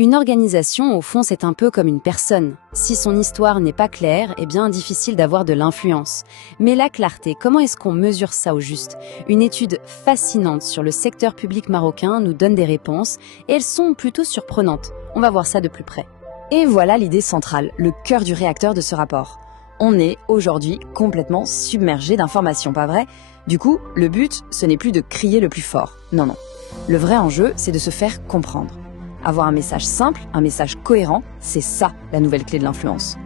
Une organisation, au fond, c'est un peu comme une personne. Si son histoire n'est pas claire, eh bien, difficile d'avoir de l'influence. Mais la clarté, comment est-ce qu'on mesure ça au juste? Une étude fascinante sur le secteur public marocain nous donne des réponses, et elles sont plutôt surprenantes. On va voir ça de plus près. Et voilà l'idée centrale, le cœur du réacteur de ce rapport. On est, aujourd'hui, complètement submergé d'informations, pas vrai? Du coup, le but, ce n'est plus de crier le plus fort. Non, non. Le vrai enjeu, c'est de se faire comprendre. Avoir un message simple, un message cohérent, c'est ça la nouvelle clé de l'influence.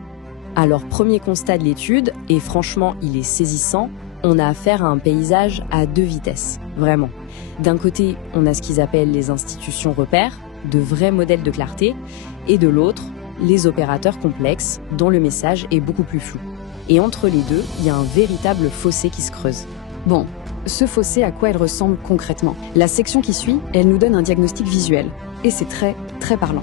Alors, premier constat de l'étude, et franchement il est saisissant, on a affaire à un paysage à deux vitesses, vraiment. D'un côté, on a ce qu'ils appellent les institutions repères, de vrais modèles de clarté, et de l'autre, les opérateurs complexes, dont le message est beaucoup plus flou. Et entre les deux, il y a un véritable fossé qui se creuse. Bon, ce fossé, à quoi il ressemble concrètement? La section qui suit, elle nous donne un diagnostic visuel. Et c'est très, très parlant.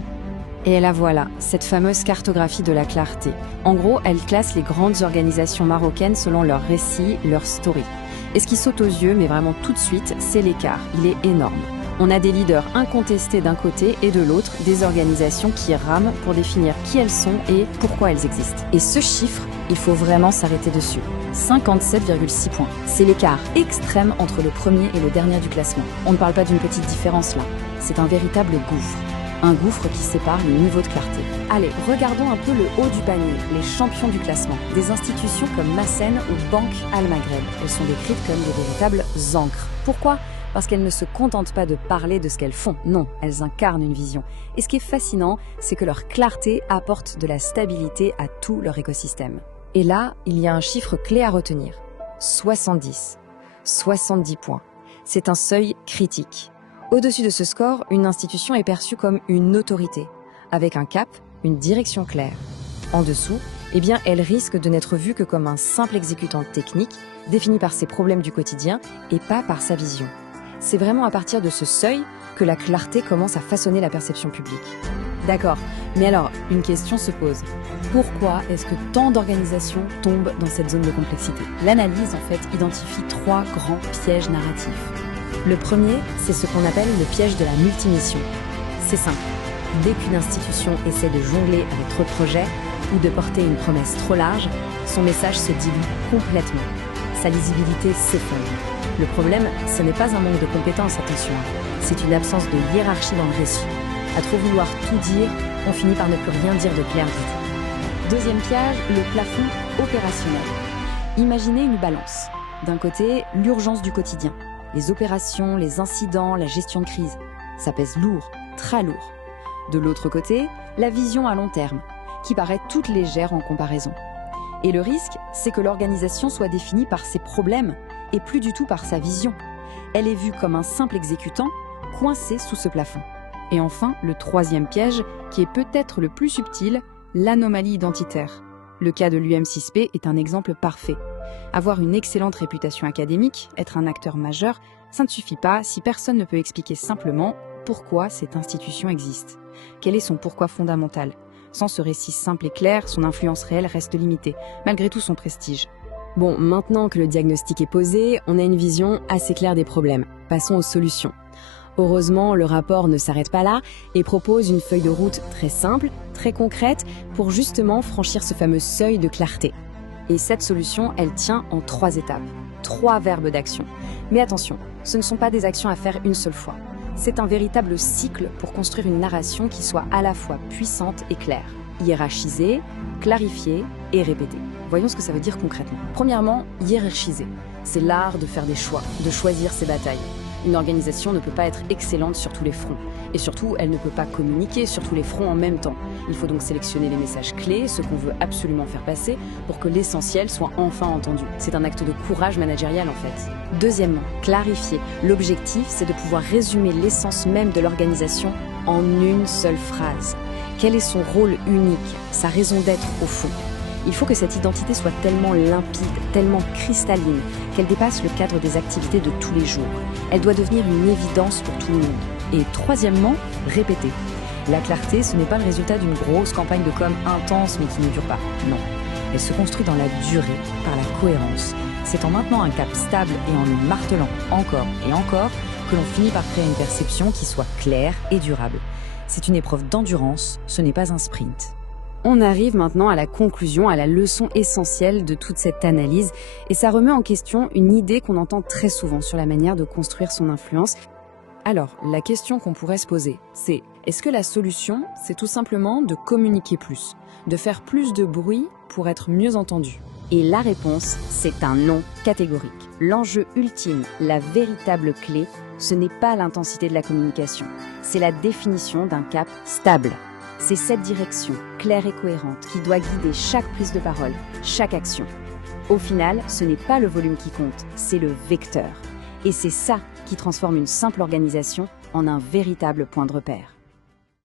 Et là voilà, cette fameuse cartographie de la clarté. En gros, elle classe les grandes organisations marocaines selon leurs récits, leurs stories. Et ce qui saute aux yeux, mais vraiment tout de suite, c'est l'écart. Il est énorme. On a des leaders incontestés d'un côté et de l'autre, des organisations qui rament pour définir qui elles sont et pourquoi elles existent. Et ce chiffre, il faut vraiment s'arrêter dessus. 57,6 points. C'est l'écart extrême entre le premier et le dernier du classement. On ne parle pas d'une petite différence là. C'est un véritable gouffre. Un gouffre qui sépare les niveaux de clarté. Allez, regardons un peu le haut du panier, les champions du classement. Des institutions comme Massen ou Banque Al Maghreb. Elles sont décrites comme des véritables ancres. Pourquoi ? Parce qu'elles ne se contentent pas de parler de ce qu'elles font. Non, elles incarnent une vision. Et ce qui est fascinant, c'est que leur clarté apporte de la stabilité à tout leur écosystème. Et là, il y a un chiffre clé à retenir. 70. 70 points. C'est un seuil critique. Au-dessus de ce score, une institution est perçue comme une autorité, avec un cap, une direction claire. En dessous, eh bien, elle risque de n'être vue que comme un simple exécutant technique, défini par ses problèmes du quotidien et pas par sa vision. C'est vraiment à partir de ce seuil que la clarté commence à façonner la perception publique. D'accord, mais alors, une question se pose. Pourquoi est-ce que tant d'organisations tombent dans cette zone de complexité? L'analyse, en fait, identifie 3 grands pièges narratifs. Le premier, c'est ce qu'on appelle le piège de la multimission. C'est simple. Dès qu'une institution essaie de jongler avec trop de projets ou de porter une promesse trop large, son message se dilue complètement. Sa lisibilité s'effondre. Le problème, ce n'est pas un manque de compétences, attention. C'est une absence de hiérarchie dans le récit. À trop vouloir tout dire, on finit par ne plus rien dire de clair du tout. Deuxième piège, le plafond opérationnel. Imaginez une balance. D'un côté, l'urgence du quotidien. Les opérations, les incidents, la gestion de crise. Ça pèse lourd, très lourd. De l'autre côté, la vision à long terme, qui paraît toute légère en comparaison. Et le risque, c'est que l'organisation soit définie par ses problèmes et plus du tout par sa vision. Elle est vue comme un simple exécutant, coincé sous ce plafond. Et enfin, le troisième piège, qui est peut-être le plus subtil, l'anomalie identitaire. Le cas de l'UM6P est un exemple parfait. Avoir une excellente réputation académique, être un acteur majeur, ça ne suffit pas si personne ne peut expliquer simplement pourquoi cette institution existe. Quel est son pourquoi fondamental? Sans ce récit simple et clair, son influence réelle reste limitée, malgré tout son prestige. Bon, maintenant que le diagnostic est posé, on a une vision assez claire des problèmes. Passons aux solutions. Heureusement, le rapport ne s'arrête pas là et propose une feuille de route très simple, très concrète, pour justement franchir ce fameux seuil de clarté. Et cette solution, elle tient en 3 étapes, 3 verbes d'action. Mais attention, ce ne sont pas des actions à faire une seule fois. C'est un véritable cycle pour construire une narration qui soit à la fois puissante et claire. Hiérarchiser, clarifier et répéter. Voyons ce que ça veut dire concrètement. Premièrement, hiérarchiser. C'est l'art de faire des choix, de choisir ses batailles. Une organisation ne peut pas être excellente sur tous les fronts. Et surtout, elle ne peut pas communiquer sur tous les fronts en même temps. Il faut donc sélectionner les messages clés, ce qu'on veut absolument faire passer, pour que l'essentiel soit enfin entendu. C'est un acte de courage managérial en fait. Deuxièmement, clarifier. L'objectif, c'est de pouvoir résumer l'essence même de l'organisation en une seule phrase. Quel est son rôle unique, sa raison d'être au fond? Il faut que cette identité soit tellement limpide, tellement cristalline, qu'elle dépasse le cadre des activités de tous les jours. Elle doit devenir une évidence pour tout le monde. Et troisièmement, répéter. La clarté, ce n'est pas le résultat d'une grosse campagne de com intense mais qui ne dure pas. Non. Elle se construit dans la durée, par la cohérence. C'est en maintenant un cap stable et en le martelant encore et encore que l'on finit par créer une perception qui soit claire et durable. C'est une épreuve d'endurance, ce n'est pas un sprint. On arrive maintenant à la conclusion, à la leçon essentielle de toute cette analyse, et ça remet en question une idée qu'on entend très souvent sur la manière de construire son influence. Alors, la question qu'on pourrait se poser, c'est est-ce que la solution, c'est tout simplement de communiquer plus, de faire plus de bruit pour être mieux entendu? Et la réponse, c'est un non catégorique. L'enjeu ultime, la véritable clé, ce n'est pas l'intensité de la communication, c'est la définition d'un cap stable. C'est cette direction, claire et cohérente, qui doit guider chaque prise de parole, chaque action. Au final, ce n'est pas le volume qui compte, c'est le vecteur. Et c'est ça qui transforme une simple organisation en un véritable point de repère.